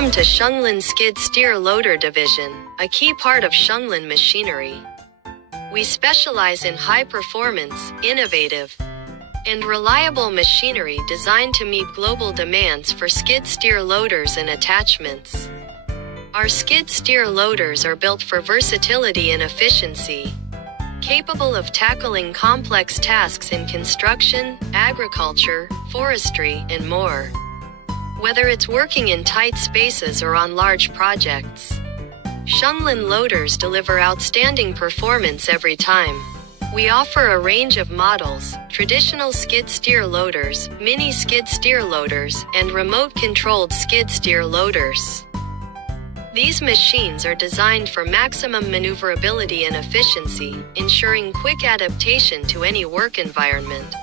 Welcome to Shenglun Skid Steer Loader Division, a key part of Shenglun machinery. We specialize in high-performance, innovative, and reliable machinery designed to meet global demands for skid steer loaders and attachments. Our skid steer loaders are built for versatility and efficiency, capable of tackling complex tasks in construction, agriculture, forestry, and more. Whether it's working in tight spaces or on large projects, Shenglun loaders deliver outstanding performance every time. We offer a range of models: traditional skid steer loaders, mini skid steer loaders, and remote-controlled skid steer loaders. These machines are designed for maximum maneuverability and efficiency, ensuring quick adaptation to any work environment.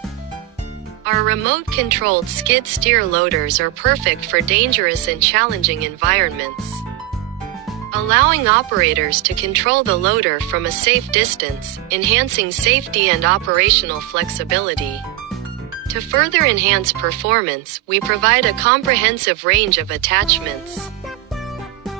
Our remote-controlled skid steer loaders are perfect for dangerous and challenging environments, allowing operators to control the loader from a safe distance, enhancing safety and operational flexibility. To further enhance performance, we provide a comprehensive range of attachments.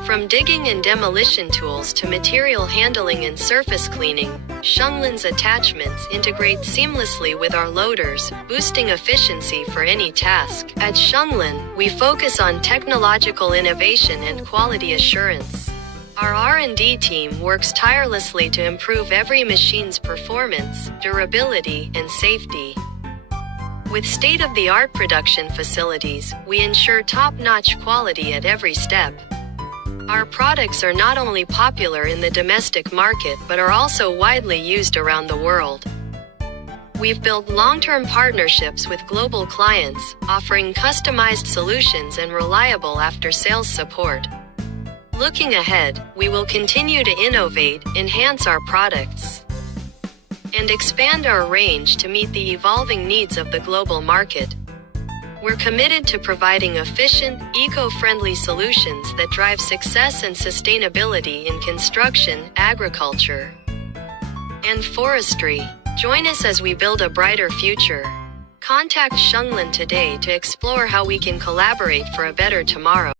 From digging and demolition tools to material handling and surface cleaning, Shenglun's attachments integrate seamlessly with our loaders, boosting efficiency for any task. At Shenglun, we focus on technological innovation and quality assurance. Our R&D team works tirelessly to improve every machine's performance, durability, and safety. With state-of-the-art production facilities, we ensure top-notch quality at every step. Our products are not only popular in the domestic market but are also widely used around the world. We've built long-term partnerships with global clients, offering customized solutions and reliable after-sales support. Looking ahead, we will continue to innovate, enhance our products, and expand our range to meet the evolving needs of the global market. We're committed to providing efficient, eco-friendly solutions that drive success and sustainability in construction, agriculture, and forestry. Join us as we build a brighter future. Contact Shenglun today to explore how we can collaborate for a better tomorrow.